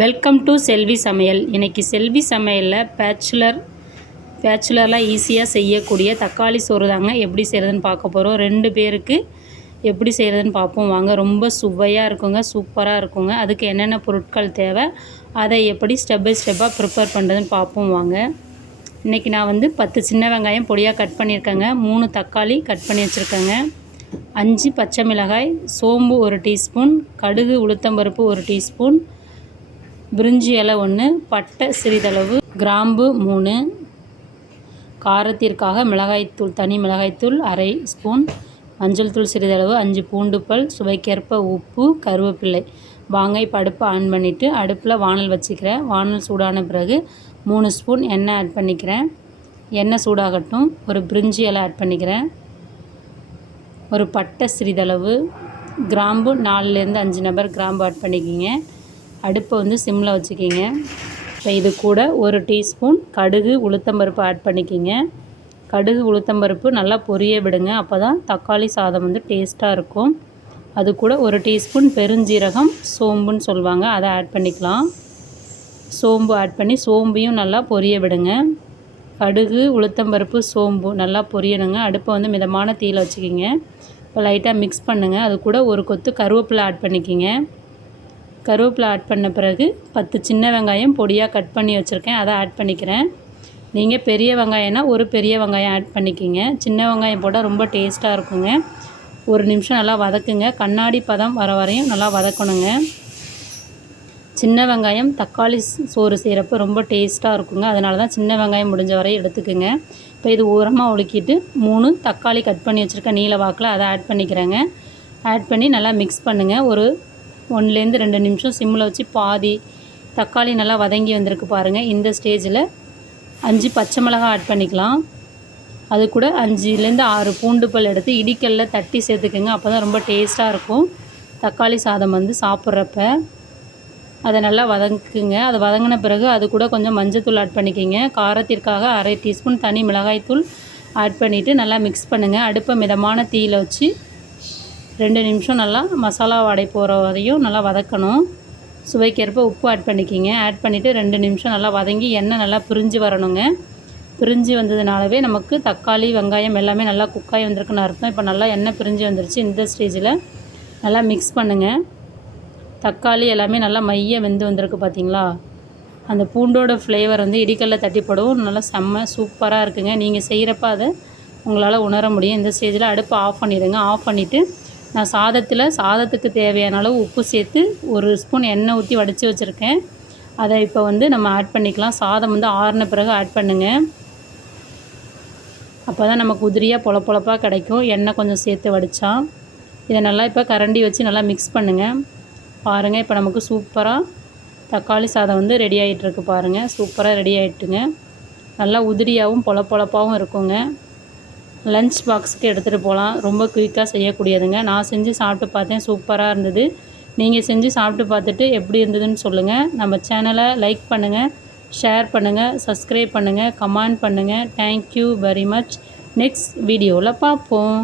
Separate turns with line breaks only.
Welcome to செல்வி சமையல் இன்றைக்கி செல்வி சமையலில் பேச்சுலர் பேச்சுலர்லாம் ஈஸியாக செய்யக்கூடிய தக்காளி சோறு தாங்க. எப்படி செய்கிறதுன்னு பார்க்க போகிறோம் ரெண்டு பேருக்கு எப்படி செய்கிறதுன்னு பார்ப்போம். வாங்க ரொம்ப சுவையாக இருக்குங்க சூப்பராக இருக்குங்க. அதுக்கு என்னென்ன பொருட்கள் தேவை அதை எப்படி ஸ்டெப் பை ஸ்டெப்பாக ப்ரிப்பேர் பண்ணுறதுன்னு பார்ப்போம். வாங்க இன்றைக்கி நான் வந்து பத்து சின்ன வெங்காயம் பொடியாக கட் பண்ணியிருக்கேங்க. மூணு தக்காளி கட் பண்ணி வச்சுருக்கேங்க. அஞ்சு பச்சை மிளகாய் சோம்பு ஒரு டீஸ்பூன் கடுகு உளுத்தம்பருப்பு ஒரு டீஸ்பூன் பிரிஞ்சி இலை ஒன்று பட்டை சிறிதளவு கிராம்பு மூணு காரத்திற்காக மிளகாய்த்தூள் தனி மிளகாய்த்தூள் அரை ஸ்பூன் மஞ்சள் தூள் சிறிதளவு அஞ்சு பூண்டுப்பல் சுவைக்கேற்ப உப்பு கருவேப்பிள்ளை. வாங்கை படுப்பு ஆன் பண்ணிவிட்டு அடுப்பில் வானல் வச்சுக்கிறேன். வானல் சூடான பிறகு மூணு ஸ்பூன் எண்ணெய் ஆட் பண்ணிக்கிறேன். எண்ணெய் சூடாகட்டும். ஒரு பிரிஞ்சி இலை ஆட் பண்ணிக்கிறேன். ஒரு பட்டை சிறிதளவு கிராம்பு நாலுலேருந்து அஞ்சு நபர் கிராம்பு ஆட் பண்ணிக்கிங்க. அடுப்பை வந்து சிம்மில் வச்சுக்கிங்க. இப்போ இது கூட ஒரு டீஸ்பூன் கடுகு உளுத்தம்பருப்பு ஆட் பண்ணிக்கிங்க. கடுகு உளுத்தம்பருப்பு நல்லா பொரிய விடுங்க. அப்போ தான் தக்காளி சாதம் வந்து டேஸ்ட்டாக இருக்கும். அது கூட ஒரு டீஸ்பூன் பெருஞ்சீரகம் சோம்புன்னு சொல்லுவாங்க. அதை ஆட் பண்ணிக்கலாம். சோம்பு ஆட் பண்ணி சோம்பையும் நல்லா பொரிய விடுங்க. கடுகு உளுத்தம்பருப்பு சோம்பு நல்லா பொரியணுங்க. அடுப்பை வந்து மிதமான தீயில் வச்சுக்கிங்க. இப்போ லைட்டாக மிக்ஸ் பண்ணுங்கள் அது கூட ஒரு கொத்து கருவேப்பிலை ஆட் பண்ணிக்கிங்க. கருவேப்பிலை ஆட் பண்ண பிறகு பத்து சின்ன வெங்காயம் பொடியாக கட் பண்ணி வச்சுருக்கேன். அதை ஆட் பண்ணிக்கிறேன். நீங்கள் பெரிய வெங்காயம்னா ஒரு பெரிய வெங்காயம் ஆட் பண்ணிக்கிங்க. சின்ன வெங்காயம் போட்டால் ரொம்ப டேஸ்ட்டாக இருக்குங்க. ஒரு நிமிஷம் நல்லா வதக்குங்க. கண்ணாடி பதம் வர வரையும் நல்லா வதக்கணுங்க. சின்ன வெங்காயம் தக்காளி சோறு செய்கிறப்ப ரொம்ப டேஸ்ட்டாக இருக்குங்க. அதனால தான் சின்ன வெங்காயம் முடிஞ்ச வரையும் எடுத்துக்குங்க. இப்போ இது ஓரமாக ஒழுக்கிட்டு மூணு தக்காளி கட் பண்ணி வச்சுருக்கேன் நீல வாக்கில் அதை ஆட் பண்ணிக்கிறேங்க. ஆட் பண்ணி நல்லா மிக்ஸ் பண்ணுங்கள் ஒரு ஒன்றுலேருந்து ரெண்டு நிமிஷம் சிம்மில் வச்சு பாதி தக்காளி நல்லா வதங்கி வந்திருக்கு பாருங்கள் இந்த ஸ்டேஜில் அஞ்சு பச்சை மிளகாய் ஆட் பண்ணிக்கலாம். அது கூட அஞ்சுலேருந்து ஆறு பூண்டு பல் எடுத்து இடிக்கல்ல தட்டி சேர்த்துக்குங்க. அப்போ தான் ரொம்ப டேஸ்ட்டாக இருக்கும். தக்காளி சாதம் வந்து சாப்பிட்றப்ப அதை நல்லா வதக்குங்க அதை வதங்கின பிறகு அது கூட கொஞ்சம் மஞ்சத்தூள் ஆட் பண்ணிக்கிங்க. காரத்திற்காக அரை டீஸ்பூன் தனி மிளகாய்த்தூள் ஆட் பண்ணிவிட்டு நல்லா மிக்ஸ் பண்ணுங்கள் அடுப்பை மிதமான தீயில் வச்சு ரெண்டு நிமிஷம் நல்லா மசாலா வாடை போகிற வரையும் நல்லா வதக்கணும். சுவைக்கேற்ப உப்பு ஆட் பண்ணிக்கிங்க. ஆட் பண்ணிவிட்டு ரெண்டு நிமிஷம் நல்லா வதங்கி எண்ணெய் நல்லா பிரிஞ்சு வரணுங்க. பிரிஞ்சு வந்ததுனாலவே நமக்கு தக்காளி வெங்காயம் எல்லாமே நல்லா குக்காய் வந்திருக்குன்னு அர்த்தம். இப்போ நல்லா எண்ணெய் பிரிஞ்சு வந்துருச்சு. இந்த ஸ்டேஜில் நல்லா மிக்ஸ் பண்ணுங்கள் தக்காளி எல்லாமே நல்லா மைய வெந்து வந்திருக்கு பார்த்தீங்களா அந்த பூண்டோட ஃப்ளேவர் வந்து இடிக்கல்ல தட்டிப்படும். நல்லா செம்ம சூப்பராக இருக்குங்க. நீங்கள் செய்கிறப்ப அதை உங்களால் உணர முடியும். இந்த ஸ்டேஜில் அடுப்பை ஆஃப் பண்ணிடுங்க. ஆஃப் பண்ணிவிட்டு நான் சாதத்தில் சாதத்துக்கு தேவையான அளவு உப்பு சேர்த்து ஒரு ஸ்பூன் எண்ணெய் ஊற்றி வடித்து வச்சுருக்கேன். அதை இப்போ வந்து நம்ம ஆட் பண்ணிக்கலாம். சாதம் வந்து ஆறின பிறகு ஆட் பண்ணுங்கள் அப்போ தான் நமக்கு உதிரியாக பொல பொழப்பாக கிடைக்கும். எண்ணெய் கொஞ்சம் சேர்த்து வடித்தா இதை நல்லா இப்போ கரண்டி வச்சு நல்லா மிக்ஸ் பண்ணுங்கள் பாருங்கள் இப்போ நமக்கு சூப்பராக தக்காளி சாதம் வந்து ரெடி ஆகிட்டுருக்கு பாருங்கள் சூப்பராக ரெடி ஆகிட்டுங்க நல்லா உதிரியாகவும் பொல பொழப்பாகவும் இருக்குங்க. லன்ச் பாக்ஸுக்கு எடுத்துகிட்டு போகலாம் ரொம்ப குயிக்காக செய்யக்கூடியதுங்க. நான் செஞ்சு சாப்பிட்டு பார்த்தேன். சூப்பராக இருந்தது. நீங்கள் செஞ்சு சாப்பிட்டு பார்த்துட்டு எப்படி இருந்ததுன்னு சொல்லுங்கள் நம்ம சேனலை லைக் பண்ணுங்கள் ஷேர் பண்ணுங்கள் சப்ஸ்கிரைப் பண்ணுங்கள் கமெண்ட் பண்ணுங்கள் தேங்க்யூ வெரி மச் நெக்ஸ்ட் வீடியோவில் பார்ப்போம்.